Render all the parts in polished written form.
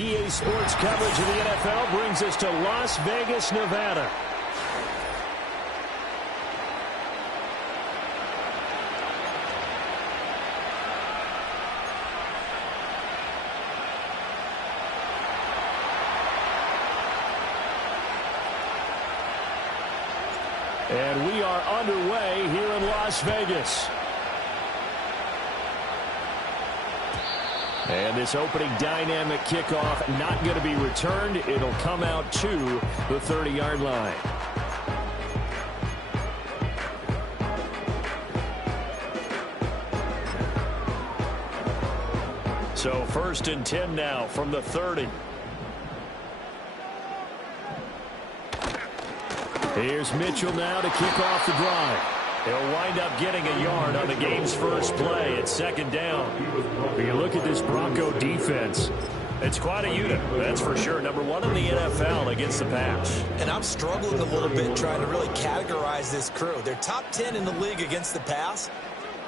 EA Sports coverage of the NFL brings us to Las Vegas, Nevada. And we are underway here in Las Vegas. And this opening dynamic kickoff not going to be returned. It'll come out to the 30-yard line. So 1st and 10 now from the 30. Here's Mitchell now to kick off the drive. He'll wind up getting a yard on the game's first play at 2nd down. When you look at this Bronco defense, it's quite a unit, that's for sure. Number 1 in the NFL against the pass. And I'm struggling a little bit trying to really categorize this crew. They're top 10 in the league against the pass,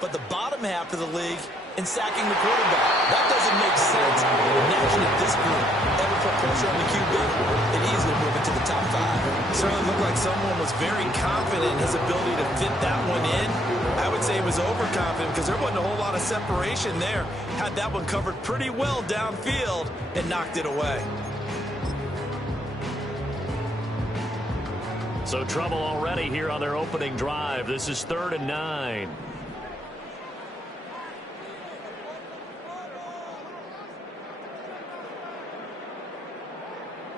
but the bottom half of the league in sacking the quarterback. That doesn't make sense. Imagine if this group ever put pressure on the QB, they'd easily move it to the top 5. Certainly looked like someone was very confident in his ability to fit that one in. I would say he was overconfident because there wasn't a whole lot of separation there. Had that one covered pretty well downfield and knocked it away. So trouble already here on their opening drive. This is 3rd and 9.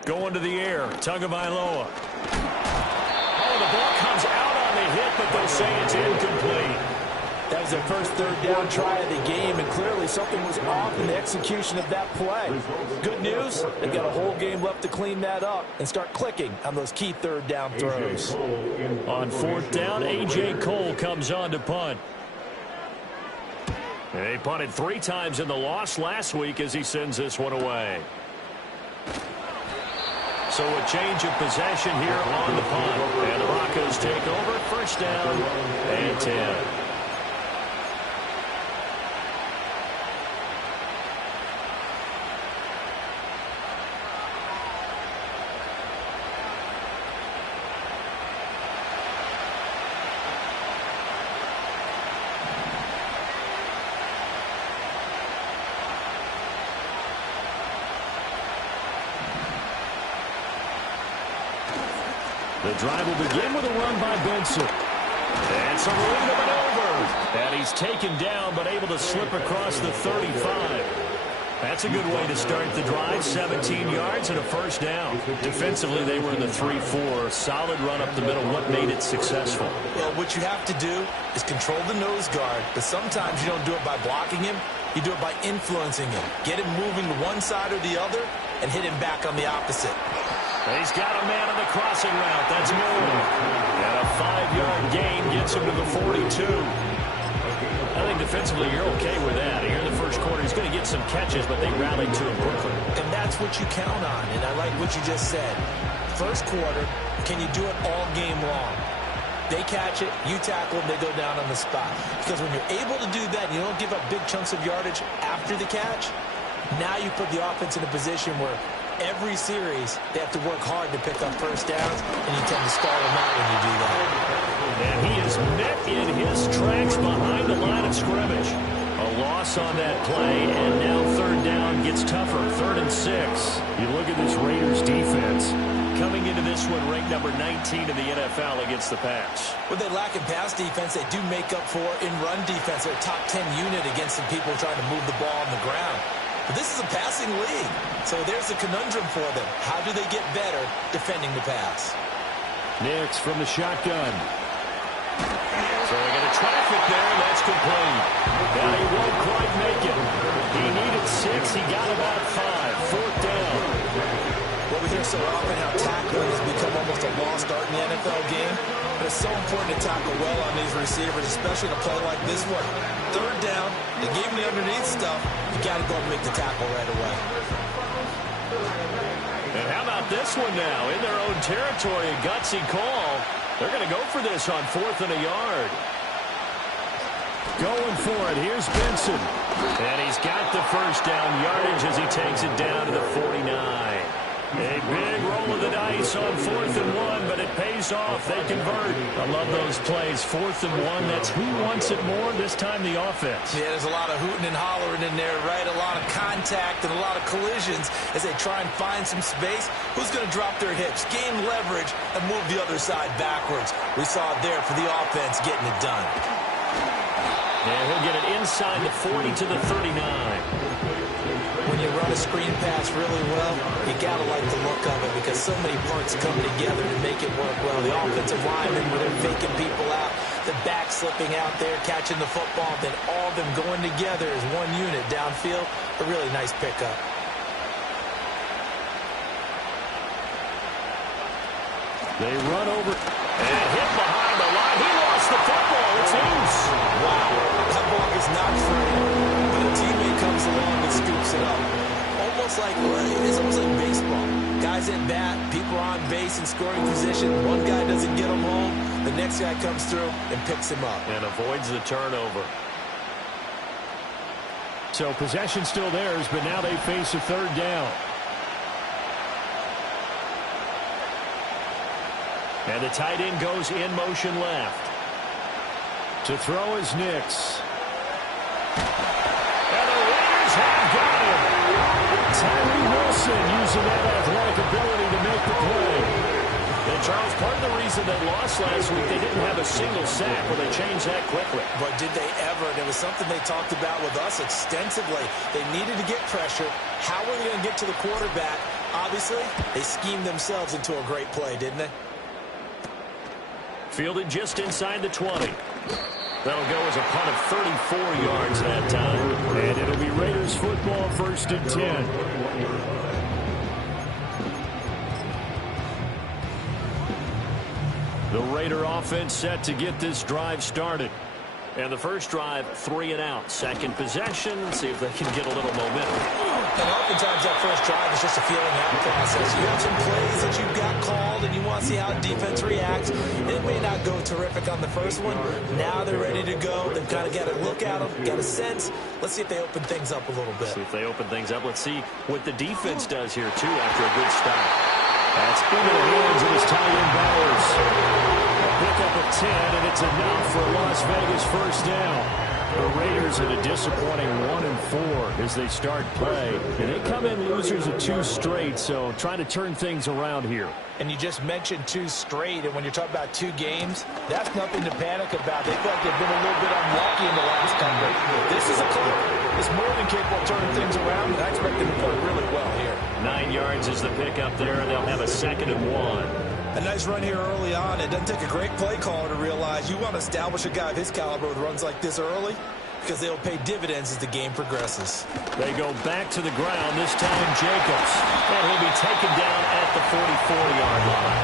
Going to the air, Tagovailoa. Oh, the ball comes out on the hit, but they'll say it's incomplete. That was their first 3rd down try of the game, and clearly something was off in the execution of that play. Good news, they've got a whole game left to clean that up and start clicking on those key 3rd down throws. On 4th down, A.J. Cole comes on to punt. And they punted 3 times in the loss last week as he sends this one away. So a change of possession here on the punt. And the Broncos take over. 1st down and 10. The drive will begin with a run by Benson. And some room to maneuver. And he's taken down, but able to slip across the 35. That's a good way to start the drive. 17 yards and a 1st down. Defensively, they were in the 3-4. Solid run up the middle. What made it successful? Well, what you have to do is control the nose guard, but sometimes you don't do it by blocking him. You do it by influencing him. Get him moving to one side or the other and hit him back on the opposite. He's got a man on the crossing route. That's Moore. And a 5-yard gain gets him to the 42. I think defensively you're okay with that. Here in the first quarter, he's going to get some catches, but they rallied to him quickly. And that's what you count on, and I like what you just said. First quarter, can you do it all game long? They catch it, you tackle them, they go down on the spot. Because when you're able to do that, and you don't give up big chunks of yardage after the catch, now you put the offense in a position where every series, they have to work hard to pick up 1st downs, and you tend to stall them out when you do that. And he is met in his tracks behind the line of scrimmage. A loss on that play, and now 3rd down gets tougher. 3rd and 6. You look at this Raiders defense. Coming into this one, ranked number 19 in the NFL against the pass. What they lack in pass defense, they do make up for in run defense. They're a top 10 unit against the people trying to move the ball on the ground. But this is a passing league, so there's a conundrum for them. How do they get better defending the pass? Next from the shotgun. So they get a traffic there, and that's complete. Now he won't quite make it. He needed 6, he got about 5. 4th down. Well, we hear so often how tackling has become almost a lost art in the NFL game. But it's so important to tackle well on these receivers, especially in a play like this one. 3rd down, they gave him the underneath stuff. You got to go and make the tackle right away. And how about this one now? In their own territory, a gutsy call. They're going to go for this on 4th and a yard. Going for it. Here's Benson. And he's got the first down yardage as he takes it down to the 49. A big roll of the dice on 4th and 1, but it pays off. They convert. I love those plays. 4th and 1, that's who wants it more, this time the offense. Yeah, there's a lot of hooting and hollering in there, right? A lot of contact and a lot of collisions as they try and find some space. Who's going to drop their hips, gain leverage, and move the other side backwards? We saw it there for the offense getting it done. And he'll get it inside the 40 to the 39. When you run a screen pass really well, you got to like the look of it because so many parts come together to make it work well. The offensive linemen, where they're faking people out, the back slipping out there, catching the football, then all of them going together as one unit downfield. A really nice pickup. They run over and hit behind the line. He lost the football. It's loose. Wow, that ball is not free, but a teammate comes along and scoops it up. It's almost like baseball. Guys at bat, people are on base in scoring position. One guy doesn't get him home. The next guy comes through and picks him up. And avoids the turnover. So possession still theirs, but now they face a 3rd down. And the tight end goes in motion left. To throw is Nix. And the Raiders have got him. Tyree Wilson using that athletic ability to make the play. And Charles, part of the reason they lost last week, they didn't have a single sack. Well, they changed that quickly. But did they ever? And it was something they talked about with us extensively. They needed to get pressure. How were they going to get to the quarterback? Obviously, they schemed themselves into a great play, didn't they? Fielded just inside the 20. That'll go as a punt of 34 yards that time. And it'll be Raiders football, 1st and 10. The Raider offense set to get this drive started. And the first drive, 3 and out. Second possession, see if they can get a little momentum. And oftentimes that first drive is just a feeling out process. You have some plays that you've got called and you want to see how the defense reacts. It may not go terrific on the first one. Now they're ready to go. They've kind of got a look at them, got a sense. Let's see if they open things up a little bit. See if they open things up. Let's see what the defense does here, too, after a good start. That's into the hands of his tight end Bowers. Pick up a 10, and it's enough for Las Vegas first down. The Raiders in a disappointing 1-4 as they start play. And they come in losers of 2 straight, so trying to turn things around here. And you just mentioned 2 straight, and when you're talking about 2 games, that's nothing to panic about. They feel like they've been a little bit unlucky in the last couple. This is a club. It's more than capable of turning things around, and I expect them to play really well here. 9 yards is the pickup there, and they'll have a 2nd and 1. A nice run here early on. It doesn't take a great play caller to realize you want to establish a guy of his caliber with runs like this early because they'll pay dividends as the game progresses. They go back to the ground, this time Jacobs. And he'll be taken down at the 44-yard line.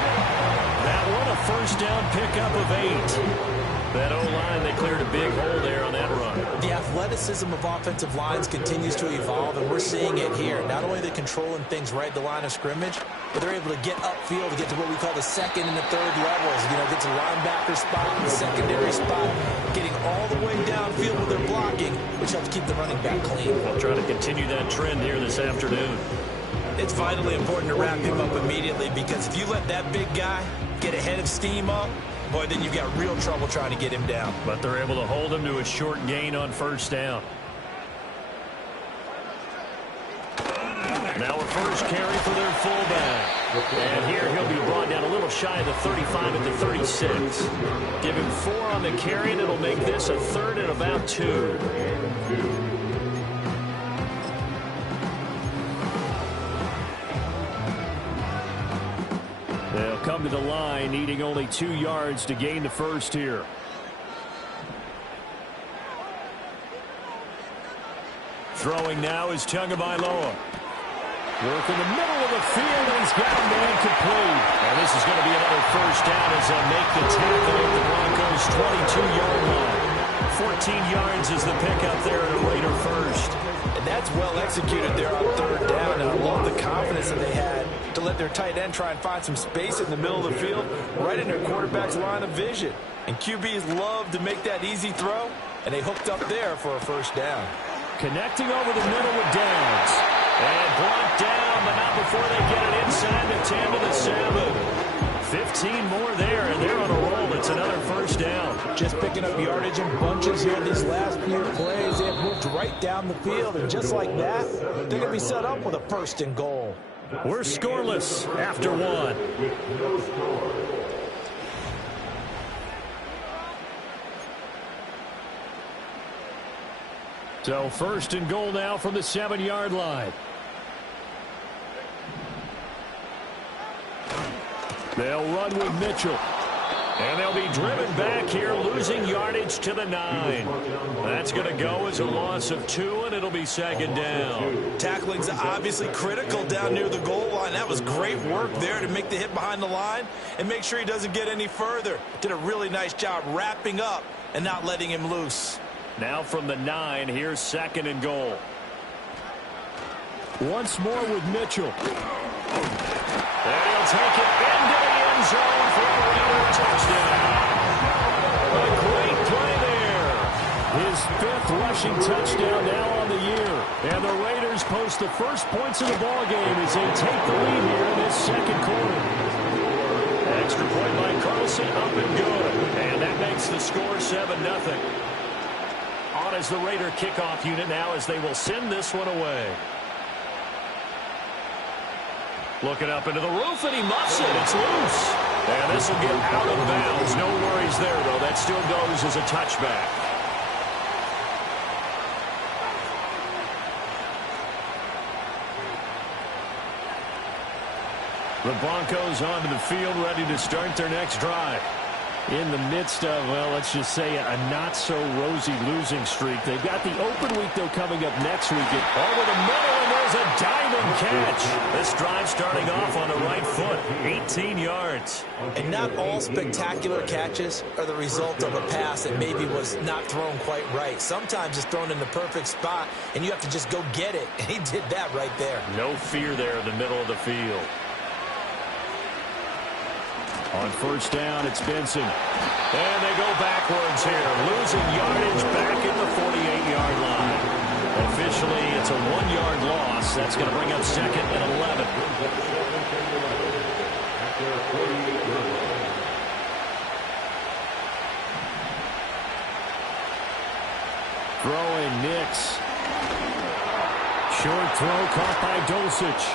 That one, a first down pickup of 8. That O-line, they cleared a big hole there on that run. The athleticism of offensive lines continues to evolve, and we're seeing it here. Not only are they controlling things right at the line of scrimmage, but they're able to get upfield to get to what we call the 2nd and the 3rd levels. You know, get to the linebacker spot, the secondary spot, getting all the way downfield with their blocking, which helps keep the running back clean. I'll try to continue that trend here this afternoon. It's vitally important to wrap him up immediately because if you let that big guy get a head of steam up, boy, then you've got real trouble trying to get him down. But they're able to hold him to a short gain on first down. Now a first carry for their fullback. And here he'll be brought down a little shy of the 35 at the 36. Give him 4 on the carry, and it'll make this a 3rd and about 2. They'll come to the line, needing only 2 yards to gain the first here. Throwing now is Tagovailoa. Work in the middle of the field, and he's got a man complete. And this is going to be another first down as they make the tackle at the Broncos' 22-yard line. 14 yards is the pickup there at a Raider first. And that's well executed there on 3rd down. And I love the confidence that they had to let their tight end try and find some space in the middle of the field, right in their quarterback's line of vision. And QBs love to make that easy throw. And they hooked up there for a first down. Connecting over the middle with Downs. And brought down, but not before they get it inside the 10 to the 7. 15 more there, and they're on a roll. It's another first down. Just picking up yardage in bunches here these last few plays. They have moved right down the field, and just like that, they're going to be set up with a first and goal. We're scoreless after one. So first and goal now from the 7-yard line. They'll run with Mitchell. And they'll be driven back here, losing yardage to the 9. That's going to go as a loss of 2, and it'll be second down. Tackling's obviously critical down near the goal line. That was great work there to make the hit behind the line and make sure he doesn't get any further. Did a really nice job wrapping up and not letting him loose. Now from the 9, here's second and goal. Once more with Mitchell. And he'll take it into the end zone for a Raider touchdown. A great play there. His 5th rushing touchdown now on the year. And the Raiders post the first points of the ballgame as they take the lead here in this second quarter. Extra point by Carlson, up and good. And that makes the score 7-0. On as the Raider kickoff unit now as they will send this one away. Looking up into the roof, and he muffs it. It's loose. And this will get out of bounds. No worries there, though. That still goes as a touchback. The Broncos onto the field, ready to start their next drive. In the midst of, well, let's just say a not-so-rosy losing streak. They've got the open week, though, coming up next week. Over the middle, and there's a diving catch. This drive starting off on the right foot, 18 yards. And not all spectacular catches are the result of a pass that maybe was not thrown quite right. Sometimes it's thrown in the perfect spot, and you have to just go get it. And he did that right there. No fear there in the middle of the field. On first down, it's Benson. And they go backwards here, losing yardage back at the 48-yard line. Officially, it's a 1-yard loss. That's going to bring up second and 11. Throwing Nix. Short throw caught by Dulcich.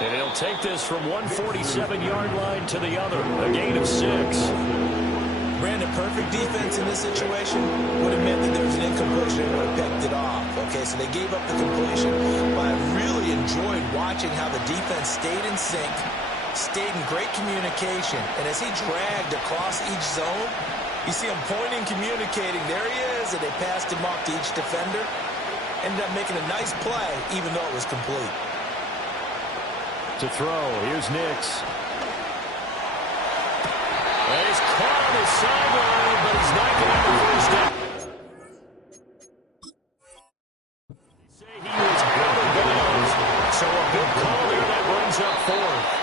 And he'll take this from 147-yard line to the other. A gain of 6. Brandon, perfect defense in this situation would have meant that there was an incompletion and would have picked it off. Okay, so they gave up the completion, but I really enjoyed watching how the defense stayed in sync, stayed in great communication, and as he dragged across each zone, you see him pointing, communicating. There he is, and they passed him off to each defender. Ended up making a nice play, even though it was complete. To throw, here's Nix. And he's caught on his sideline, but he's not going to have the first down. They say he was out of bounds, so a good call here that brings up 4th.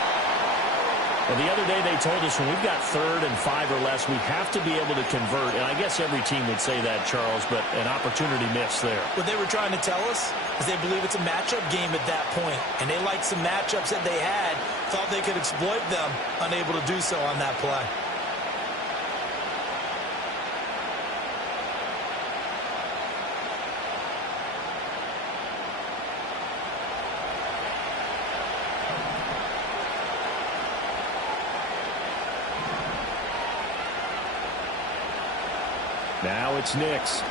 And the other day they told us when we've got 3rd and 5 or less, we have to be able to convert. And I guess every team would say that, Charles, but an opportunity missed there. What they were trying to tell us is they believe it's a matchup game at that point. And they liked some matchups that they had, thought they could exploit them, unable to do so on that play. Now it's Nix.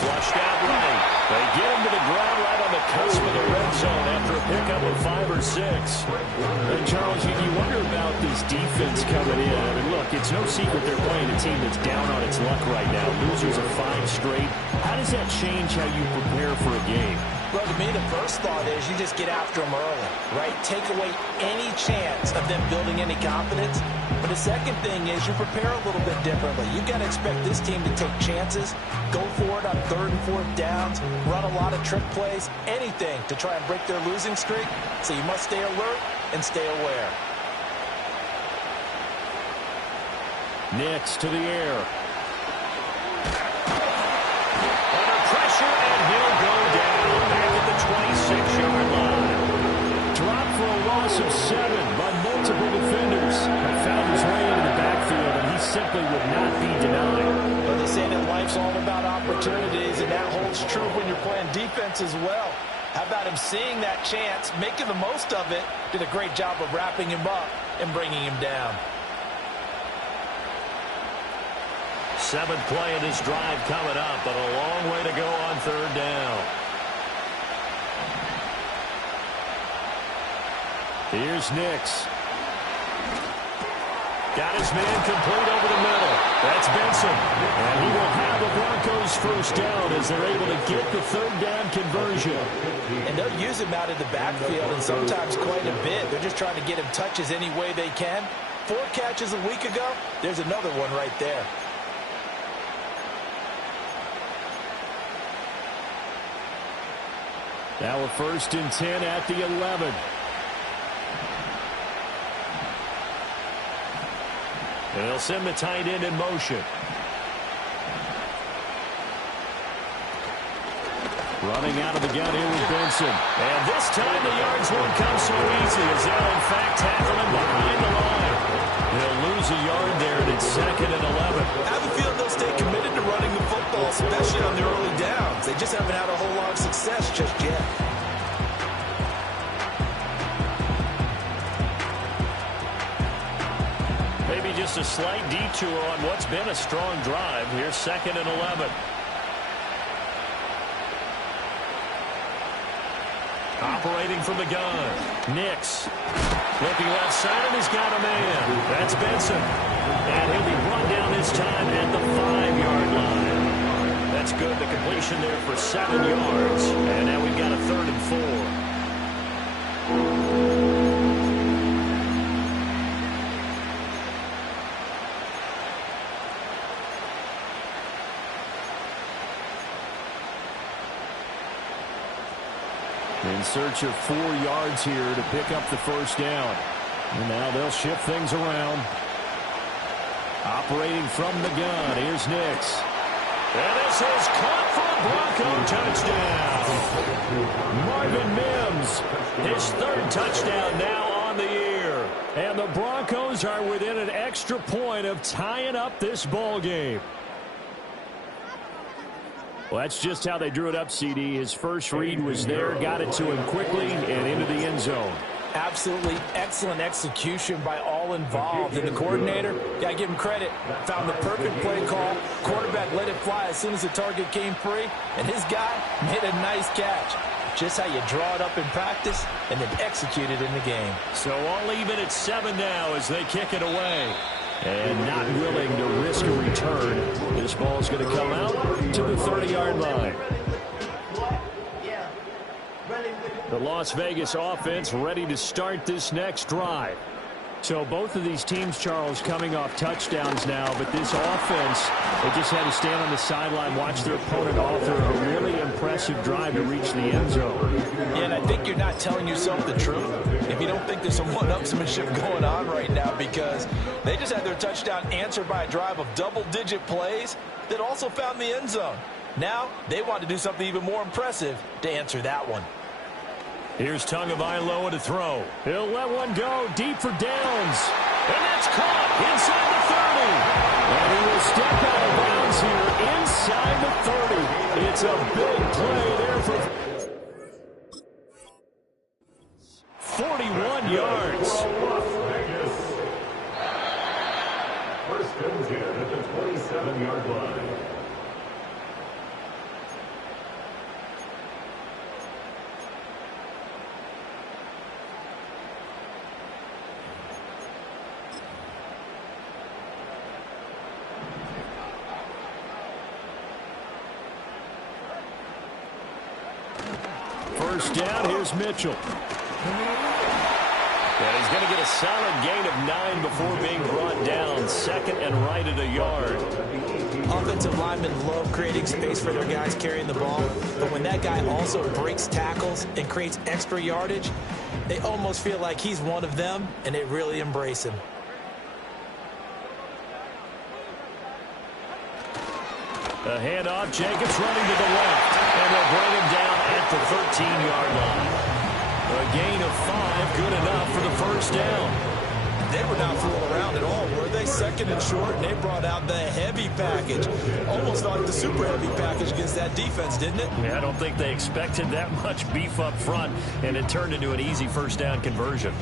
Flushed out right. They get him to the ground right on the cusp of the red zone after a pickup of 5 or 6. And Charles, you wonder about this defense coming in. I mean, look, it's no secret they're playing a team that's down on its luck right now. Losers of 5 straight. How does that change how you prepare for a game? Well, to me, the first thought is you just get after them early, right? Take away any chance of them building any confidence. But the second thing is you prepare a little bit differently. You've got to expect this team to take chances, go for it on 3rd and 4th downs, run a lot of trick plays, anything to try and break their losing streak. So you must stay alert and stay aware. Nix to the air. pressure, and he'll go down back at the 26-yard line. Drop for a loss of 7, but multiple defenders have found his way into the backfield, and he simply would not be denied. Well, they say that life's all about opportunities, and that holds true when you're playing defense as well. How about him seeing that chance, making the most of it, did a great job of wrapping him up and bringing him down. 7th play of this drive coming up, but a long way to go on 3rd down. Here's Nix. Got his man complete over the middle. That's Benson. And he will have the Broncos first down as they're able to get the 3rd down conversion. And they'll use him out of the backfield, and sometimes quite a bit. They're just trying to get him touches any way they can. 4 catches a week ago. There's another one right there. Now a 1st and 10 at the 11. And they'll send the tight end in motion. Running out of the gun here with Benson. And this time the yards won't come so easy as they'll in fact tackle him behind the line. They'll lose a yard there, and it's 2nd and 11. I have a feeling they'll stay committed to running the football, especially on the early downs. They just haven't had a whole lot of success just yet. Maybe just a slight detour on what's been a strong drive. Here's 2nd and 11. Operating from the gun. Nix. Looking left side, and he's got a man. That's Benson. And he'll be run down this time at the 5-yard line. That's good. The completion there for 7 yards. And now we've got a 3rd and 4. In search of 4 yards here to pick up the first down. And now they'll shift things around. Operating from the gun, here's Nix. And this is caught for a Bronco touchdown. Marvin Mims, his 3rd touchdown now on the year. And the Broncos are within an extra point of tying up this ball game. Well, that's just how they drew it up, CD. His first read was there, got it to him quickly, and into the end zone. Absolutely excellent execution by all involved. And the coordinator, got to give him credit, found the perfect play call. Quarterback let it fly as soon as the target came free, and his guy made a nice catch. Just how you draw it up in practice and then execute it in the game. So all even at 7 now as they kick it away. And not willing to risk a return. This ball is going to come out to the 30-yard line. The Las Vegas offense ready to start this next drive. So both of these teams, Charles, coming off touchdowns now, but this offense, they just had to stand on the sideline, watch their opponent author a really impressive drive to reach the end zone. Yeah, and I think you're not telling yourself the truth if you don't think there's some one-upsmanship going on right now, because they just had their touchdown answered by a drive of double-digit plays that also found the end zone. Now they want to do something even more impressive to answer that one. Here's Tagovailoa to throw. He'll let one go deep for Downs. And that's caught inside the 30. And he will step out of bounds here inside the 30. It's a big play there for 41 yards. First and 10 at the 27-yard line. First down, here's Mitchell. And he's going to get a solid gain of 9 before being brought down. 2nd and right at a yard. Offensive linemen love creating space for their guys carrying the ball, but when that guy also breaks tackles and creates extra yardage, they almost feel like he's one of them, and they really embrace him. A handoff, Jacobs running to the left, and they'll bring him down at the 13-yard line. A gain of 5, good enough for the first down. They were not fooling around at all, were they? Second and short, and they brought out the heavy package. Almost like the super heavy package against that defense, didn't it? Yeah, I don't think they expected that much beef up front, and it turned into an easy first down conversion.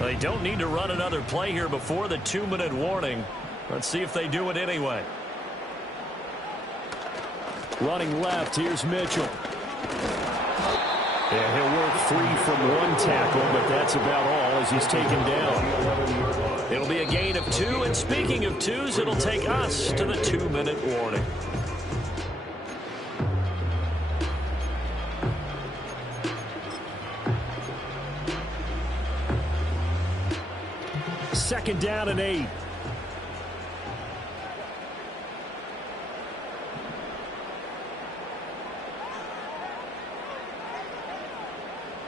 They don't need to run another play here before the 2-minute warning. Let's see if they do it anyway. Running left, here's Mitchell. Yeah, he'll work free from one tackle, but that's about all as he's taken down. It'll be a gain of 2, and speaking of 2s, it'll take us to the 2-minute warning. Second down and 8.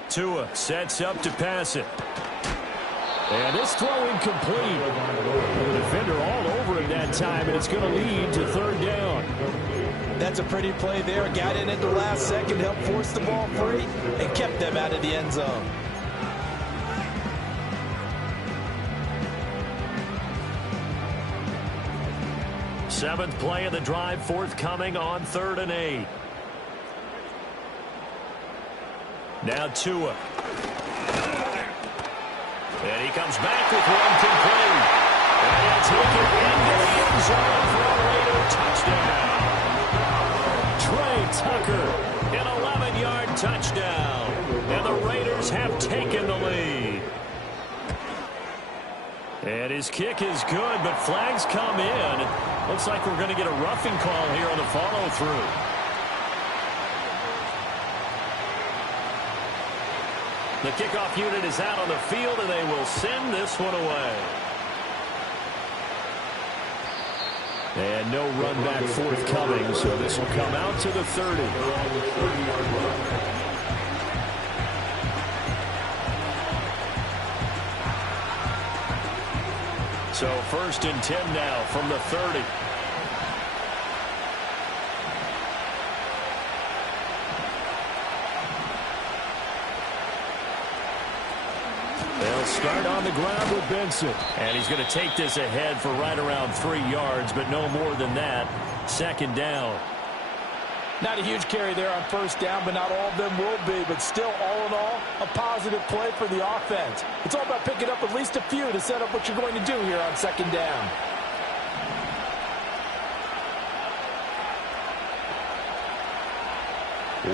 Tua sets up to pass it. And this throw incomplete. The defender all over him that time, and it's going to lead to third down. That's a pretty play there. Got in at the last second, helped force the ball free, and kept them out of the end zone. Seventh play of the drive forthcoming on 3rd and 8. Now Tua. And he comes back with one complete. And he'll take it into the end zone for a Raider touchdown. Trey Tucker, an 11-yard touchdown. And the Raiders have taken the lead. And his kick is good, but flags come in. Looks like we're going to get a roughing call here on the follow-through. The kickoff unit is out on the field, and they will send this one away. And no run back forthcoming, so this will come out to the 30. So 1st and 10 now from the 30. They'll start on the ground with Benson. And he's going to take this ahead for right around 3 yards, but no more than that. Second down. Not a huge carry there on first down, but not all of them will be. But still, all in all, a positive play for the offense. It's all about picking up at least a few to set up what you're going to do here on second down.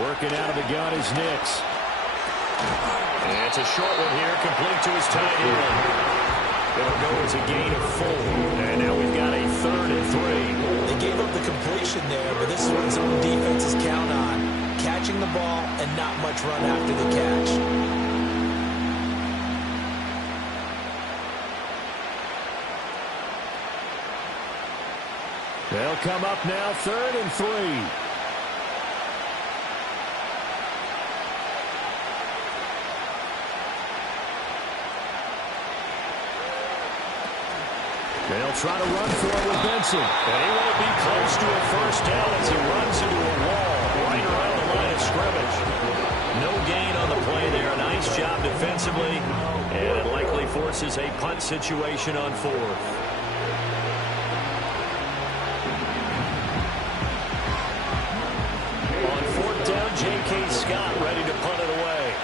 Working out of the gun is Nix. And it's a short one here, complete to his tight end. It'll go as a gain of 4. And now we've got a 3rd and 3. They gave up the completion there, but this is what zone defenses count on. Catching the ball and not much run after the catch. They'll come up now 3rd and 3. They'll try to run for it with Benson. And he won't be close to a first down as he runs into a wall right around the line of scrimmage. No gain on the play there. Nice job defensively. And it likely forces a punt situation on 4th. On 4th down, J.K. Scott ready to punt it away.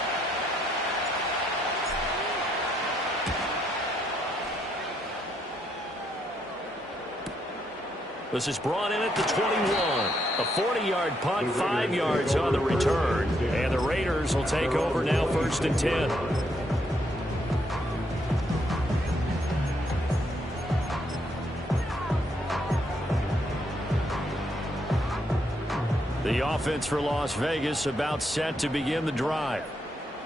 This is brought in at the 21. A 40-yard punt, 5 yards on the return. And the Raiders will take over now 1st and 10. The offense for Las Vegas about set to begin the drive.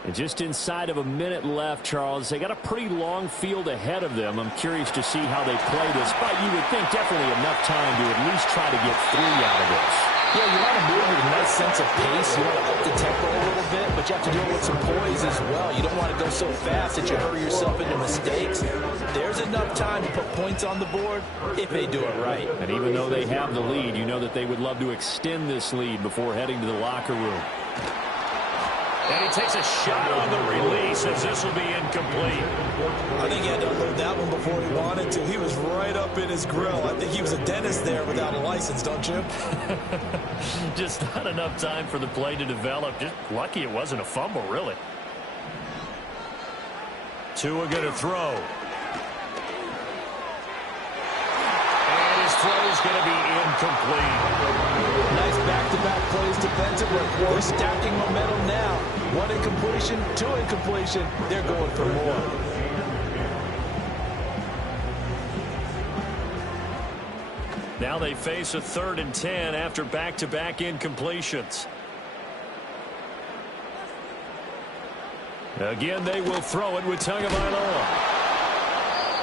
And just inside of a minute left, Charles, they got a pretty long field ahead of them. I'm curious to see how they play this, but you would think definitely enough time to at least try to get 3 out of this. Yeah, you want to move with a nice sense of pace. You want to up the tempo a little bit, but you have to do it with some poise as well. You don't want to go so fast that you hurry yourself into mistakes. There's enough time to put points on the board if they do it right. And even though they have the lead, you know that they would love to extend this lead before heading to the locker room. And he takes a shot on the release as this will be incomplete. I think he had to unload that one before he wanted to. He was right up in his grill. I think he was a dentist there without a license, don't you? Just not enough time for the play to develop. Just lucky it wasn't a fumble, really. Tua going to throw. And his throw is going to be incomplete. Nice back-to-back plays defensively. They're stacking momentum now. One incompletion, two incompletion. They're going for more. Now they face a 3rd and 10 after back-to-back incompletions. Again, they will throw it with Tagovailoa.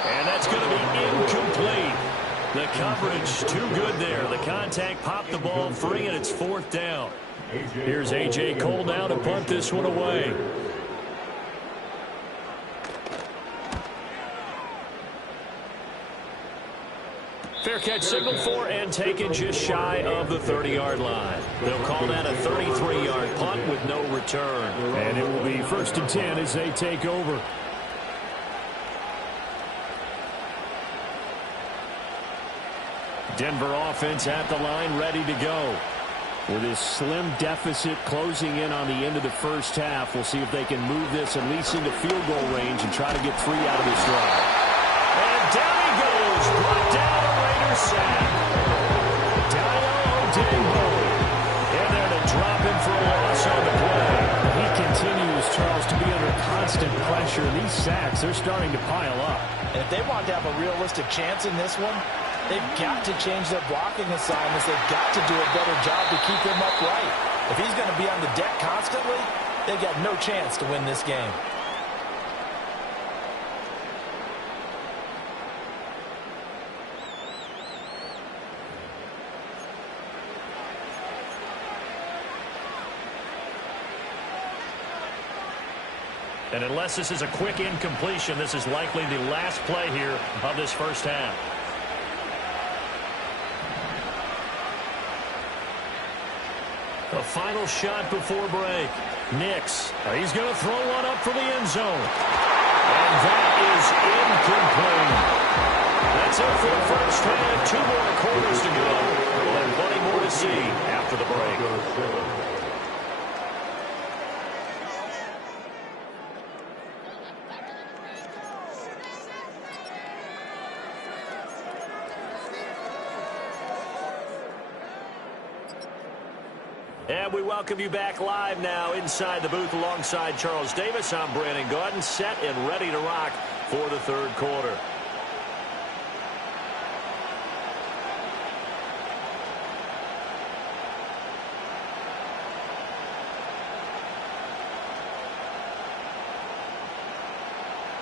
And that's going to be incomplete. The coverage too good there. The contact popped the ball free, and it's 4th down. Here's A.J. Cole now to punt this one away. Fair catch signaled for and taken just shy of the 30-yard line. They'll call that a 33-yard punt with no return. And it will be 1st and 10 as they take over. Denver offense at the line, ready to go. With this slim deficit closing in on the end of the first half, we'll see if they can move this at least into field goal range and try to get 3 out of this drive. And down he goes, brought down a Raiders sack. Dino and there to drop him for a loss on the play. He continues, Charles, to be under constant pressure. These sacks, they're starting to pile up. And if they want to have a realistic chance in this one, they've got to change their blocking assignments. They've got to do a better job to keep him upright. If he's going to be on the deck constantly, they've got no chance to win this game. And unless this is a quick incompletion, this is likely the last play here of this first half. A final shot before break. Nix. He's going to throw one up for the end zone. And that is incomplete. That's it for the first half. 2 more quarters to go. And plenty more to see after the break. And we welcome you back live now inside the booth alongside Charles Davis. I'm Brandon Gaudin, set and ready to rock for the 3rd quarter.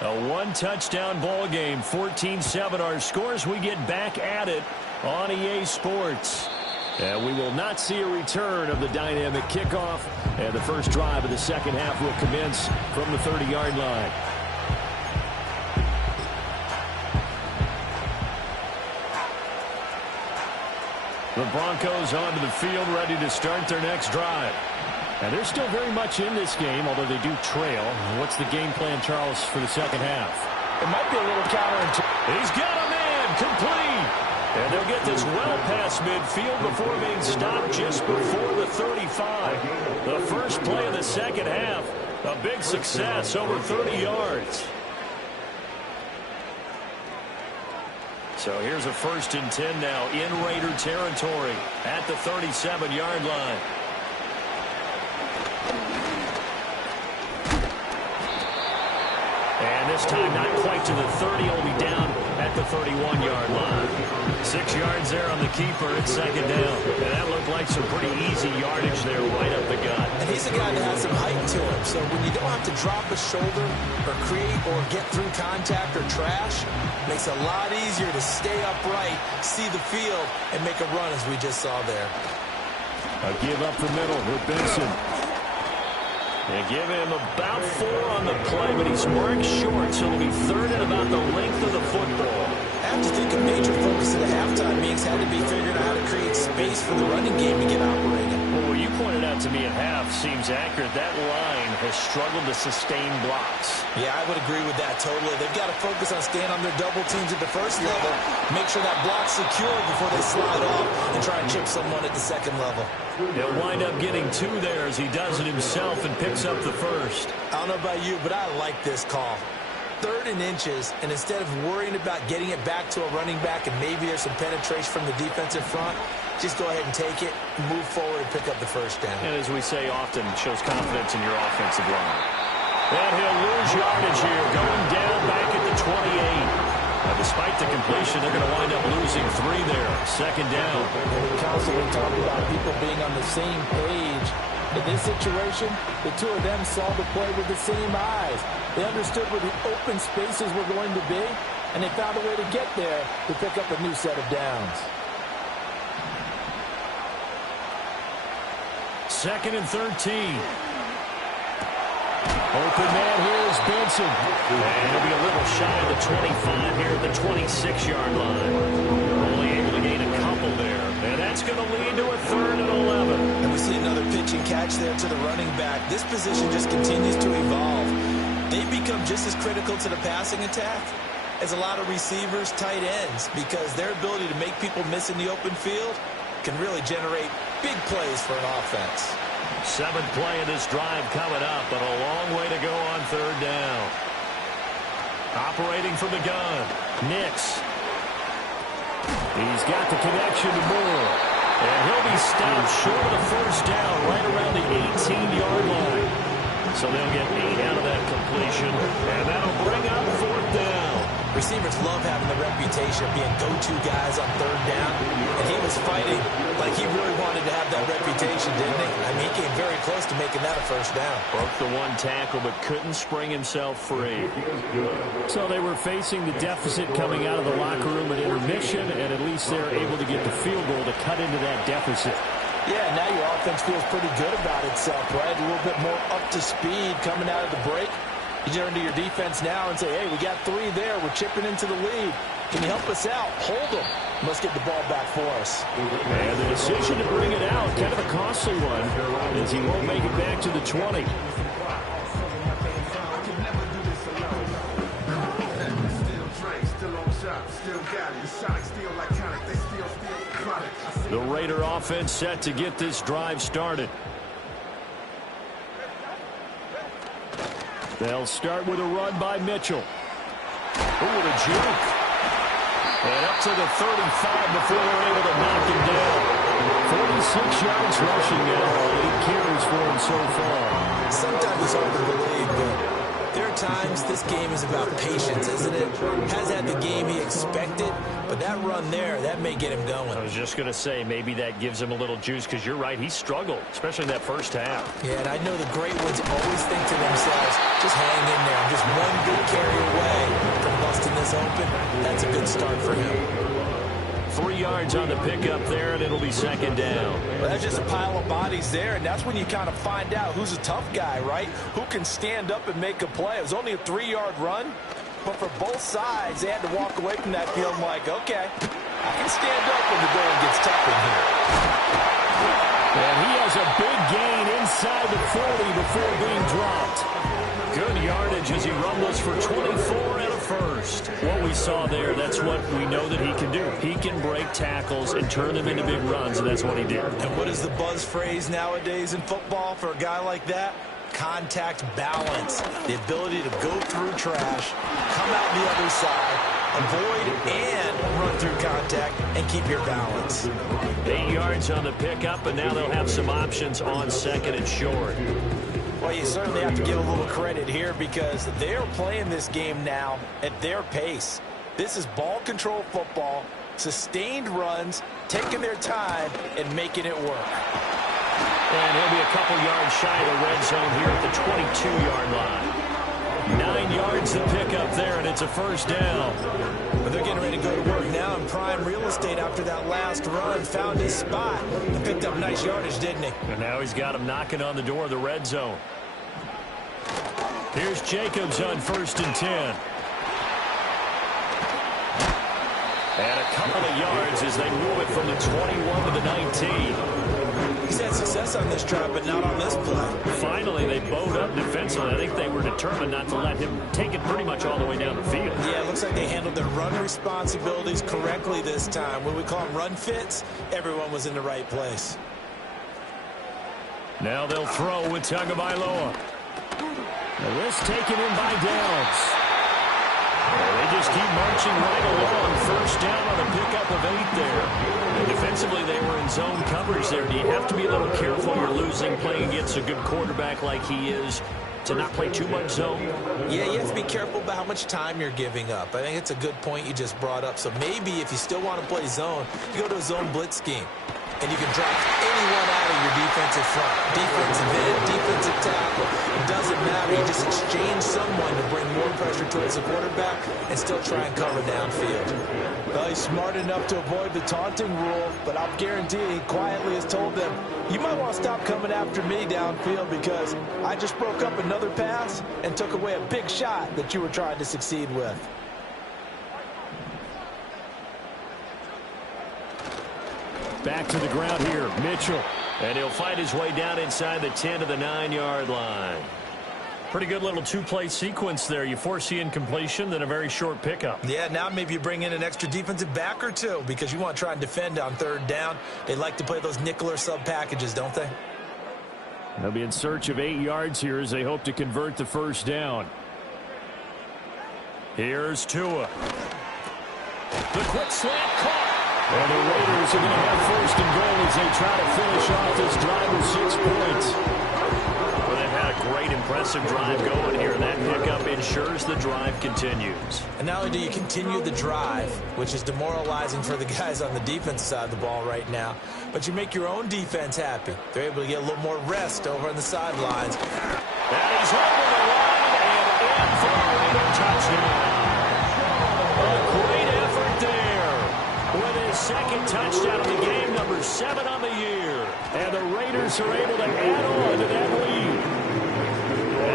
A 1-touchdown ball game, 14-7 our scores. We get back at it on EA Sports. And we will not see a return of the dynamic kickoff. And the first drive of the second half will commence from the 30-yard line. The Broncos onto the field, ready to start their next drive. And they're still very much in this game, although they do trail. What's the game plan, Charles, for the second half? It might be a little counterintuitive. He's got a man, complete. And they'll get this well past midfield before being stopped just before the 35. The first play of the second half, a big success, over 30 yards. So here's a 1st and 10 now in Raider territory at the 37-yard line. And this time not quite to the 30, only down at the 31-yard line. 6 yards there on the keeper. It's 2nd down. And that looked like some pretty easy yardage there right up the gut. And he's a guy that has some height to him. So when you don't have to drop a shoulder or create or get through contact or trash, it makes it a lot easier to stay upright, see the field, and make a run as we just saw there. A give up the middle with Benson. They give him about 4 on the play, but he's marked short, so it'll be third and about the length of the football. I have to think a major focus at the halftime means had to be figuring out how to create space for the running game to get operating. Well, what you pointed out to me at half seems accurate. That line has struggled to sustain blocks. Yeah, I would agree with that totally. They've got to focus on staying on their double teams at the first level, make sure that block's secure before they slide off and try and chip someone at the second level. He'll wind up getting 2 there as he does it himself and picks up the first. I don't know about you, but I like this call. 3rd and inches, and instead of worrying about getting it back to a running back and maybe there's some penetration from the defensive front, just go ahead and take it, move forward, and pick up the first down. And as we say often, it shows confidence in your offensive line. And he'll lose yardage here, going down back at the 28. Despite the completion, they're going to wind up losing 3 there. Second down. We constantly talk about people being on the same page. In this situation, the 2 of them saw the play with the same eyes. They understood where the open spaces were going to be, and they found a way to get there to pick up a new set of downs. 2nd and 13. Open man here is Benson. And he'll be a little shy of the 25 here at the 26-yard line. Only able to gain a couple there. And that's going to lead to a 3rd and 11. And we see another pitch and catch there to the running back. This position just continues to evolve. They become just as critical to the passing attack as a lot of receivers, tight ends, because their ability to make people miss in the open field can really generate big plays for an offense. 7th play of this drive coming up, but a long way to go on 3rd down. Operating from the gun, Nix. He's got the connection to Moore. And he'll be stopped short of the first down right around the 18-yard line. So they'll get 8 out of that completion, and that'll bring up 4th down. Receivers love having the reputation of being go-to guys on 3rd down, and he was fighting like he really wanted to have that reputation, didn't he? I mean, he came very close to making that a first down. Broke the 1 tackle, but couldn't spring himself free. So they were facing the deficit coming out of the locker room at intermission, and at least they're able to get the field goal to cut into that deficit. Yeah, now your offense feels pretty good about itself, right? A little bit more up to speed coming out of the break. You turn to your defense now and say, hey, we got 3 there. We're chipping into the lead. Can you help us out? Hold them. Let's get the ball back for us. And the decision to bring it out, kind of a costly one, as he won't make it back to the 20. The Raider offense set to get this drive started. They'll start with a run by Mitchell. Ooh, what a juke. And up to the 35 before they're able to knock him down. 46 yards rushing now. 8 carries for him so far. Sometimes it's hard to believe, but there are times this game is about patience, isn't it? Has had the game he expected, but that run there, that may get him going. I was just going to say, maybe that gives him a little juice, because you're right, he struggled, especially in that first half. Yeah, and I know the great ones always think to themselves, just hang in there. I'm just one good carry away from busting this open. That's a good start for him. 3 yards on the pickup there, and it'll be 2nd down. Well, that's just a pile of bodies there, and that's when you kind of find out who's a tough guy, right? Who can stand up and make a play. It was only a 3-yard run, but for both sides, they had to walk away from that field like, okay, I can stand up when the going gets tough in here. And he has a big gain inside the 40 before being dropped. Good yardage as he rumbles for 24 and a first. What we saw there, that's what we know that he can do. He can break tackles and turn them into big runs, and that's what he did. And what is the buzz phrase nowadays in football for a guy like that? Contact balance. The ability to go through trash, come out the other side, avoid and run through contact, and keep your balance. 8 yards on the pickup, and now they'll have some options on 2nd and short. Well, you certainly have to give a little credit here because they're playing this game now at their pace. This is ball control football, sustained runs, taking their time, and making it work. And he'll be a couple yards shy of the red zone here at the 22-yard line. 9 yards to pick up there, and it's a first down. But they're getting ready to go to work now in prime real estate after that last run. Found his spot and picked up nice yardage, didn't he? And now he's got him knocking on the door of the red zone. Here's Jacobs on 1st and 10. And a couple of yards as they move it from the 21 to the 19. He's had success on this drive, but not on this play. Finally, they bowed up defensively. I think they were determined not to let him take it pretty much all the way down the field. Yeah, it looks like they handled their run responsibilities correctly this time. When we call them run fits, everyone was in the right place. Now they'll throw with Tagovailoa. The risk taken in by Downs. They just keep marching right along. First down on a pickup of 8 there. And defensively, they were in zone coverage there. Do you have to be a little careful? You're losing playing against a good quarterback like he is to not play too much zone? Yeah, you have to be careful about how much time you're giving up. I think it's a good point you just brought up. So maybe if you still want to play zone, you go to a zone blitz scheme. And you can drop anyone out of your defensive front. Defensive end, defensive tackle. It doesn't matter. You just exchange someone to bring more pressure towards the quarterback and still try and cover downfield. Well, he's smart enough to avoid the taunting rule, but I'll guarantee he quietly has told them, you might want to stop coming after me downfield because I just broke up another pass and took away a big shot that you were trying to succeed with. Back to the ground here, Mitchell. And he'll fight his way down inside the 10 to the 9-yard line. Pretty good little two-play sequence there. You force the incompletion, then a very short pickup. Yeah, now maybe you bring in an extra defensive back or two because you want to try and defend on 3rd down. They like to play those nickel or sub packages, don't they? They'll be in search of 8 yards here as they hope to convert the first down. Here's Tua. The quick slant caught. And the Raiders are going to have 1st and goal as they try to finish off this drive with 6 points. Well, they've had a great, impressive drive going here. That pickup ensures the drive continues. And not only do you continue the drive, which is demoralizing for the guys on the defensive side of the ball right now, but you make your own defense happy. They're able to get a little more rest over on the sidelines. And he's over the line and in for a Raider touchdown. A great effort there. With his 2nd touchdown of the game, number 7 on the year. And the Raiders are able to add on to that lead.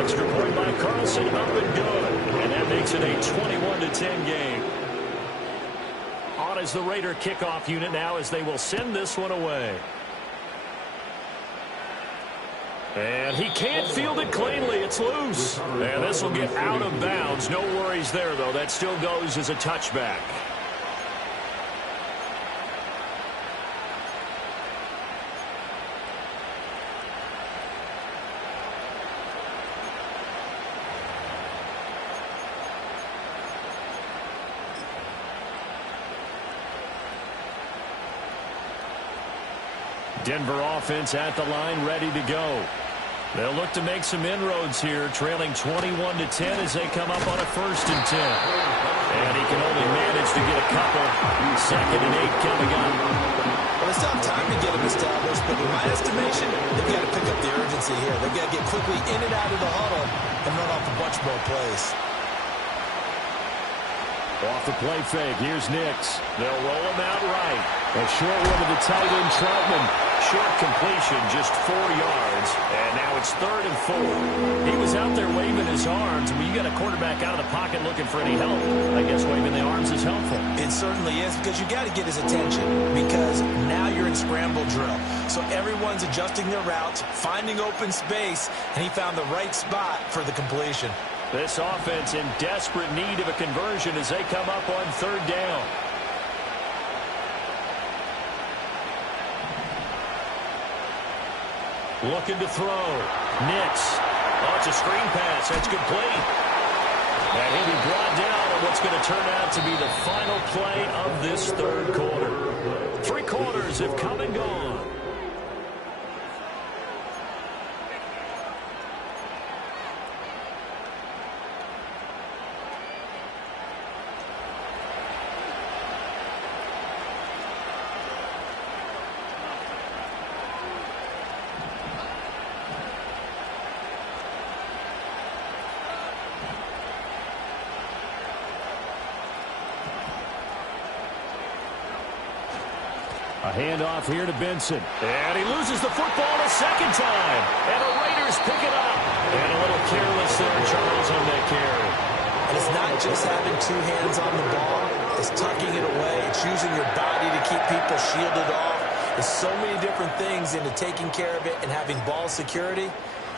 Extra point by Carlson, up and good. And that makes it a 21-10 game. On as the Raider kickoff unit now as they will send this one away. And he can't field it cleanly. It's loose. And this will get out of bounds. No worries there, though. That still goes as a touchback. Denver offense at the line, ready to go. They'll look to make some inroads here, trailing 21-10 as they come up on a 1st and 10. And he can only manage to get a couple. 2nd and 8 coming up. Well, they still have time to get him established, but in my estimation, they've got to pick up the urgency here. They've got to get quickly in and out of the huddle and run off a bunch more plays. Off the play fake, here's Nix. They'll roll him out right. A short one to the tight end, Troutman. Short completion, just 4 yards. And now it's 3rd and 4. He was out there waving his arms. When you got a quarterback out of the pocket looking for any help, I guess waving the arms is helpful. It certainly is because you got to get his attention because now you're in scramble drill. So everyone's adjusting their routes, finding open space, and he found the right spot for the completion. This offense in desperate need of a conversion as they come up on 3rd down. Looking to throw. Nix. Oh, it's a screen pass. That's complete. And he'll be brought down on what's going to turn out to be the final play of this 3rd quarter. 3 quarters have come and gone. A handoff here to Benson. And he loses the football a second time. And the Raiders pick it up. And a little careless there, Charles, on that carry. And it's not just having two hands on the ball. It's tucking it away. It's using your body to keep people shielded off. There's so many different things into taking care of it and having ball security.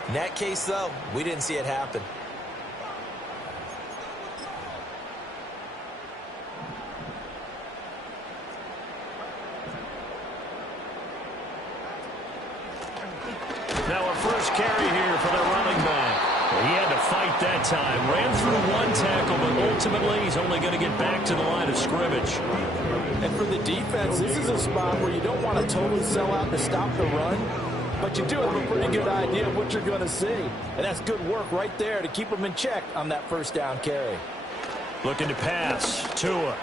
In that case, though, we didn't see it happen. Now a first carry here for the running back. He had to fight that time. Ran through one tackle, but ultimately he's only going to get back to the line of scrimmage. And for the defense, this is a spot where you don't want to totally sell out to stop the run, but you do have a pretty good idea of what you're going to see. And that's good work right there to keep them in check on that first down carry. Looking to pass. Tua.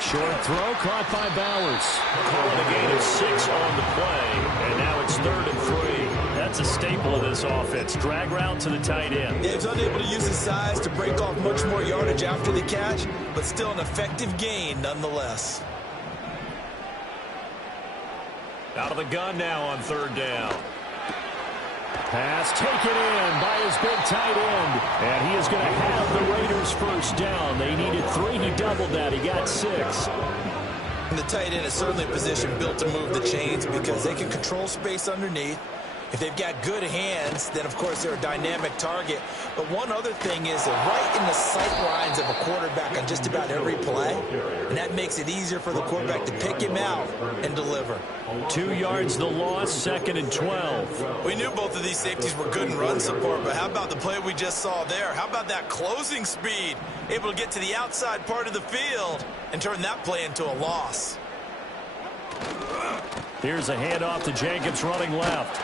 Short throw caught by Bowers. Calling a gain of 6 on the play. And now it's 3rd and 3. That's a staple of this offense. Drag route to the tight end. Yeah, he's unable to use his size to break off much more yardage after the catch, but still an effective gain nonetheless. Out of the gun now on 3rd down. Pass taken in by his big tight end. And he is going to have the Raiders first down. They needed 3. He doubled that. He got 6. And the tight end is certainly a position built to move the chains because they can control space underneath. If they've got good hands, then, of course, they're a dynamic target. But one other thing is they're right in the sight lines of a quarterback on just about every play. And that makes it easier for the quarterback to pick him out and deliver. 2 yards the loss, 2nd and 12. We knew both of these safeties were good in run support, but how about the play we just saw there? How about that closing speed? Able to get to the outside part of the field and turn that play into a loss. Here's a handoff to Jacobs running left.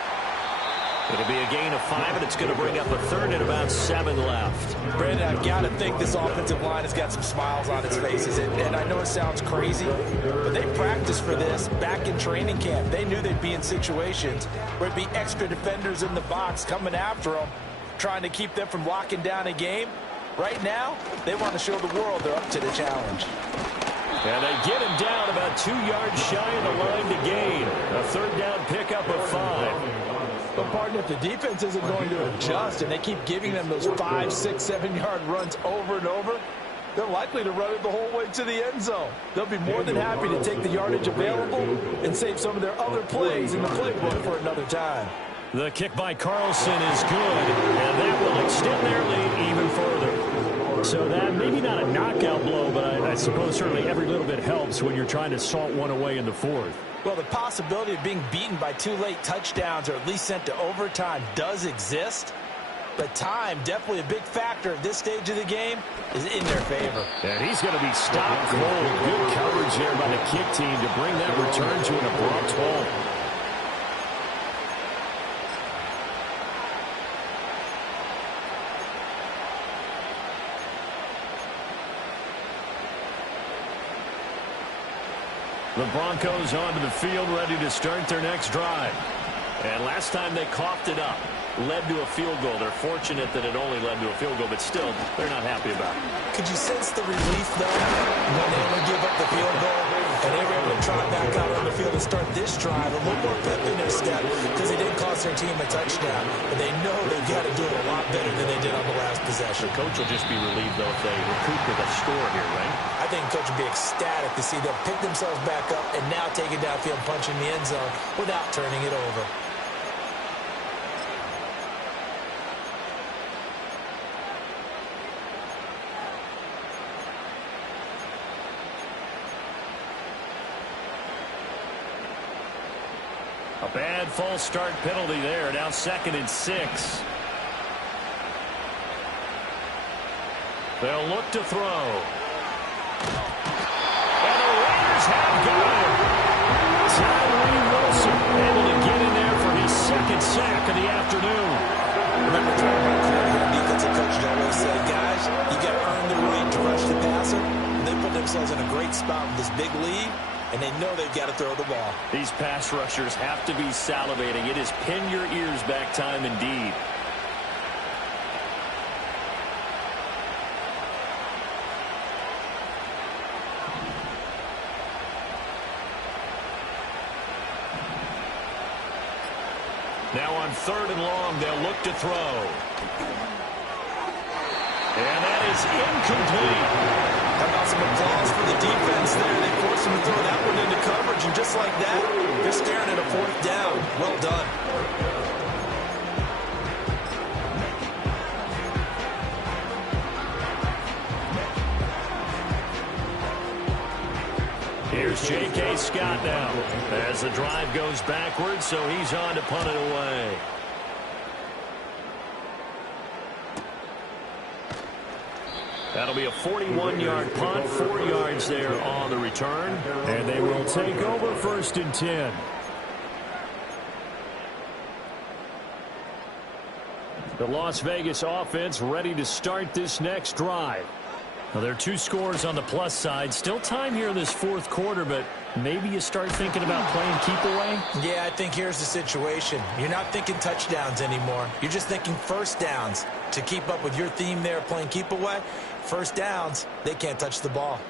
It'll be a gain of 5, and it's going to bring up a 3rd and about 7 left. Brandon, I've got to think this offensive line has got some smiles on its faces. And I know it sounds crazy, but they practiced for this back in training camp. They knew they'd be in situations where it'd be extra defenders in the box coming after them, trying to keep them from locking down a game. Right now, they want to show the world they're up to the challenge. And they get him down about 2 yards shy of the line to gain. A 3rd down pickup of 5. But, partner, if the defense isn't going to adjust and they keep giving them those 5, 6, 7-yard runs over and over, they're likely to run it the whole way to the end zone. They'll be more than happy to take the yardage available and save some of their other plays in the playbook for another time. The kick by Carlson is good, and that will extend their lead even further. So that maybe not a knockout blow, but I suppose certainly every little bit helps when you're trying to salt one away in the 4th. Well, the possibility of being beaten by 2 late touchdowns or at least sent to overtime does exist. But time, definitely a big factor at this stage of the game, is in their favor. And he's going to be stopped cold. Good coverage there by the kick team to bring that return to an abrupt halt. The Broncos onto the field, ready to start their next drive. And last time they coughed it up, led to a field goal. They're fortunate that it only led to a field goal, but still, they're not happy about it. Could you sense the relief, though, when they only give up the field goal and they were able to trot back out on the field and start this drive? A little more pep in their step because they didn't cost their team a touchdown. But they know they've got to do it a lot better than they did on the last possession. The coach will just be relieved, though, if they recoup with a score here, right? I think the coach would be ecstatic to see them pick themselves back up and now take it downfield, punch in the end zone without turning it over. A bad false start penalty there. Now 2nd and 6. They'll look to throw. And the Raiders have got him. Tyree Wilson able to get in there for his 2nd sack of the afternoon. Remember, the defensive coach always said, guys, you got to earn the right to rush the passer. And they put themselves in a great spot with this big lead. And they know they've got to throw the ball. These pass rushers have to be salivating. It is pin your ears back time indeed. Now on 3rd and long, they'll look to throw. And that is incomplete. How about some applause for the defense there? They forced him to throw that one into coverage, and just like that, they're staring at a 4th down. Well done. Here's J.K. Scott now as the drive goes backwards, so he's on to punt it away. That'll be a 41-yard punt, 4 yards there on the return. And they will take over 1st and 10. The Las Vegas offense ready to start this next drive. Well, there are 2 scores on the plus side. Still time here in this 4th quarter, but maybe you start thinking about playing keep away? Yeah, I think here's the situation. You're not thinking touchdowns anymore. You're just thinking 1st downs. To keep up with your theme there, playing keep away, 1st downs, they can't touch the ball.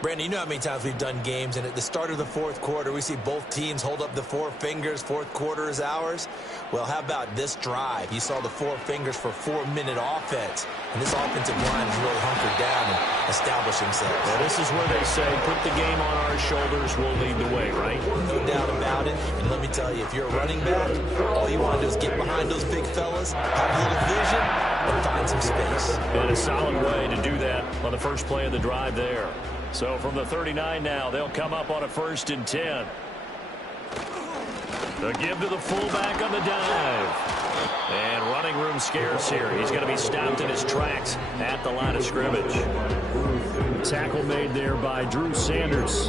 Brandon, you know how many times we've done games, and at the start of the 4th quarter, we see both teams hold up the 4 fingers, 4th quarter is ours. Well, how about this drive? You saw the 4 fingers for 4-minute offense, and this offensive line is really hunkered down and established themselves. Well, this is where they say, put the game on our shoulders, we'll lead the way, right? No doubt about it, and let me tell you, if you're a running back, all you want to do is get behind those big fellas, have a little vision, and find some space. And a solid way to do that on the first play of the drive there. So from the 39 now, they'll come up on a 1st and 10. The give to the fullback on the dive. And running room scarce here. He's going to be stopped in his tracks at the line of scrimmage. Tackle made there by Drew Sanders.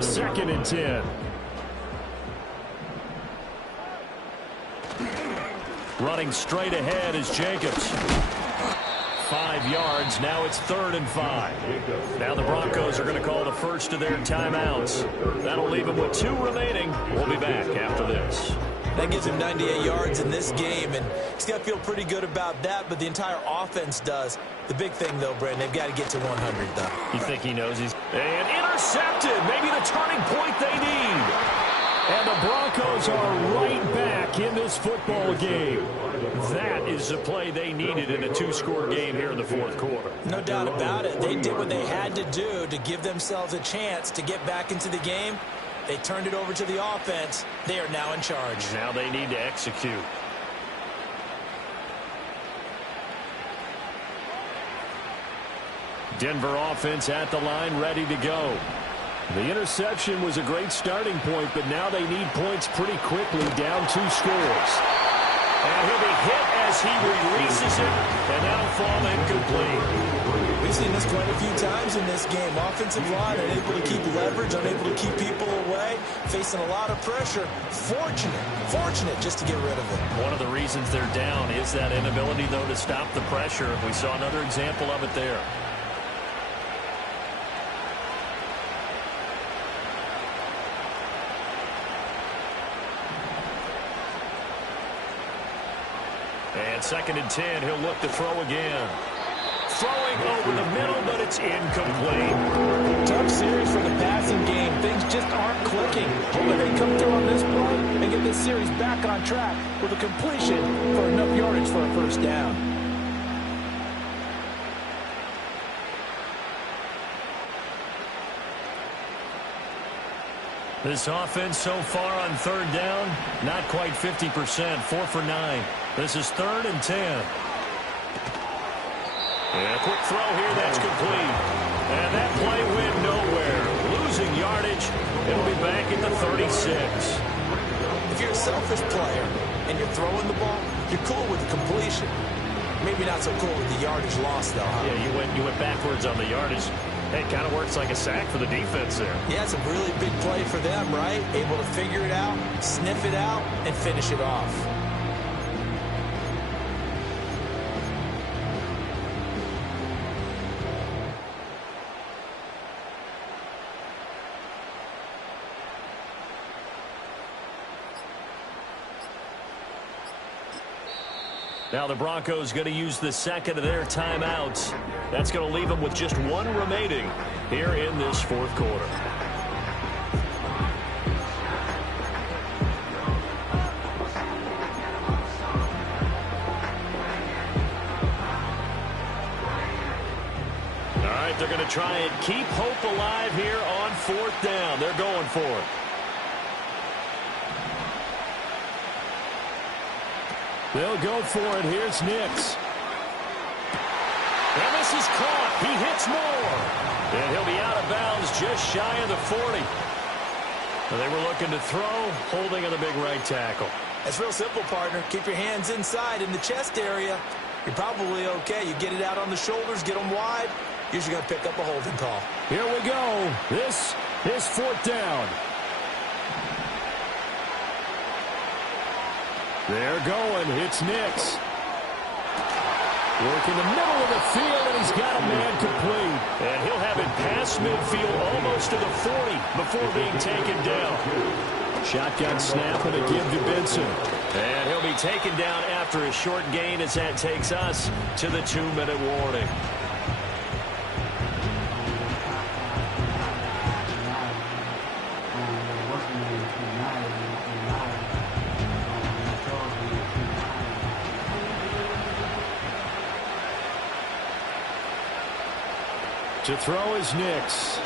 2nd and 10. Running straight ahead is Jacobs. 5 yards. Now it's 3rd and 5. Now the Broncos are going to call the first of their timeouts. That'll leave them with 2 remaining. We'll be back after this. That gives him 98 yards in this game, and he's got to feel pretty good about that, but the entire offense does. The big thing, though, Brandon, they've got to get to 100, though. You think he knows he's... And intercepted! Maybe the turning point they need. And the Broncos are right back in this football game. That is the play they needed in a 2-score game here in the 4th quarter. No doubt about it. They did what they had to do to give themselves a chance to get back into the game. They turned it over to the offense. They are now in charge. Now they need to execute. Denver offense at the line, ready to go. The interception was a great starting point, but now they need points pretty quickly, down 2 scores. And he'll be hit as he releases it, and that'll fall incomplete. We've seen this quite a few times in this game. Offensive line unable to keep leverage, unable to keep people away, facing a lot of pressure. Fortunate just to get rid of it. One of the reasons they're down is that inability, though, to stop the pressure. We saw another example of it there. And 2nd and 10, he'll look to throw again. Throwing over the middle, but it's incomplete. Tough series for the passing game. Things just aren't clicking. Hoping they come through on this play and get this series back on track with a completion for enough yardage for a 1st down. This offense so far on 3rd down, not quite 50%, 4 for 9. This is 3rd and 10. And a quick throw here, that's complete. And that play went nowhere. Losing yardage, it'll be back at the 36. If you're a selfish player and you're throwing the ball, you're cool with the completion. Maybe not so cool with the yardage loss, though, huh? Yeah, you went backwards on the yardage. Hey, it kind of works like a sack for the defense there. Yeah, it's a really big play for them, right? Able to figure it out, sniff it out, and finish it off. Now the Broncos going to use the 2nd of their timeouts. That's going to leave them with just 1 remaining here in this 4th quarter. But they're going to try and keep hope alive here on 4th down. They're going for it. They'll go for it. Here's Nix. And this is caught. He hits more. And he'll be out of bounds just shy of the 40. They were looking to throw, holding on the big right tackle. It's real simple, partner. Keep your hands inside in the chest area. You're probably okay. You get it out on the shoulders, get them wide. Usually going to pick up a holding call. Here we go. This is 4th down. They're going. It's Nix. Work in the middle of the field, and he's got a man complete. And he'll have it past midfield almost to the 40 before being taken down. Shotgun snap and a give to Benson. And he'll be taken down after a short gain as that takes us to the 2-minute warning. To throw is Nix.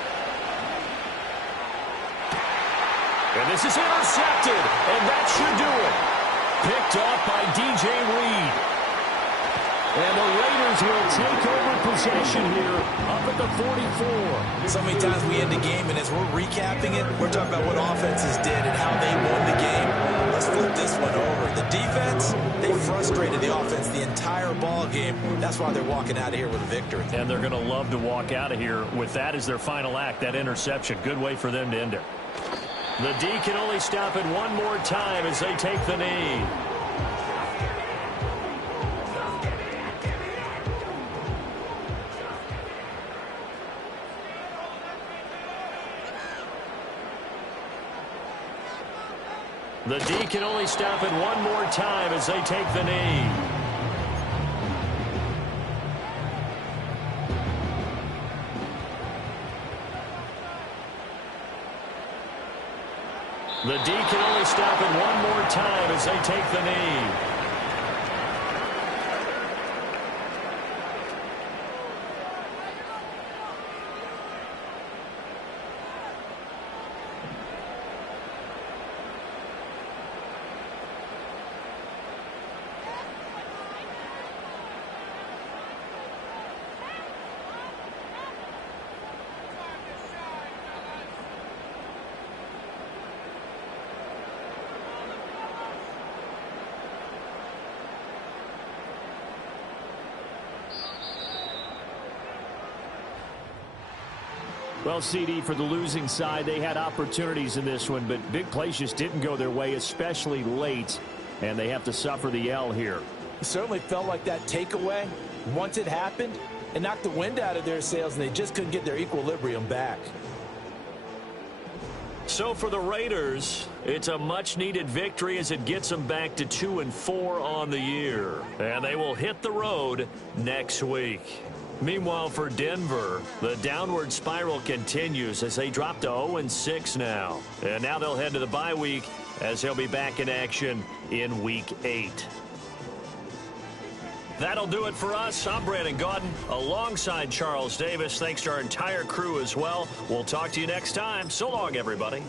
And this is intercepted, and that should do it. Picked off by DJ Reed. And the Raiders will take over possession here up at the 44. So many times we end the game, and as we're recapping it, we're talking about what offenses did and how they won the game. Let's flip this one over. The defense, they frustrated the offense the entire ball game. That's why they're walking out of here with a victory. And they're going to love to walk out of here with that as their final act, that interception. Good way for them to end it. The D can only stop it one more time as they take the knee. The D can only stop it one more time as they take the knee. The D can only stop it one more time as they take the knee. Well, CD, for the losing side, they had opportunities in this one, but big plays just didn't go their way, especially late, and they have to suffer the L here. It certainly felt like that takeaway, once it happened, it knocked the wind out of their sails, and they just couldn't get their equilibrium back. So for the Raiders, it's a much-needed victory as it gets them back to 2-4 on the year. And they will hit the road next week. Meanwhile, for Denver, the downward spiral continues as they drop to 0-6 now. And now they'll head to the bye week as they'll be back in action in Week 8. That'll do it for us. I'm Brandon Gaudin alongside Charles Davis. Thanks to our entire crew as well. We'll talk to you next time. So long, everybody.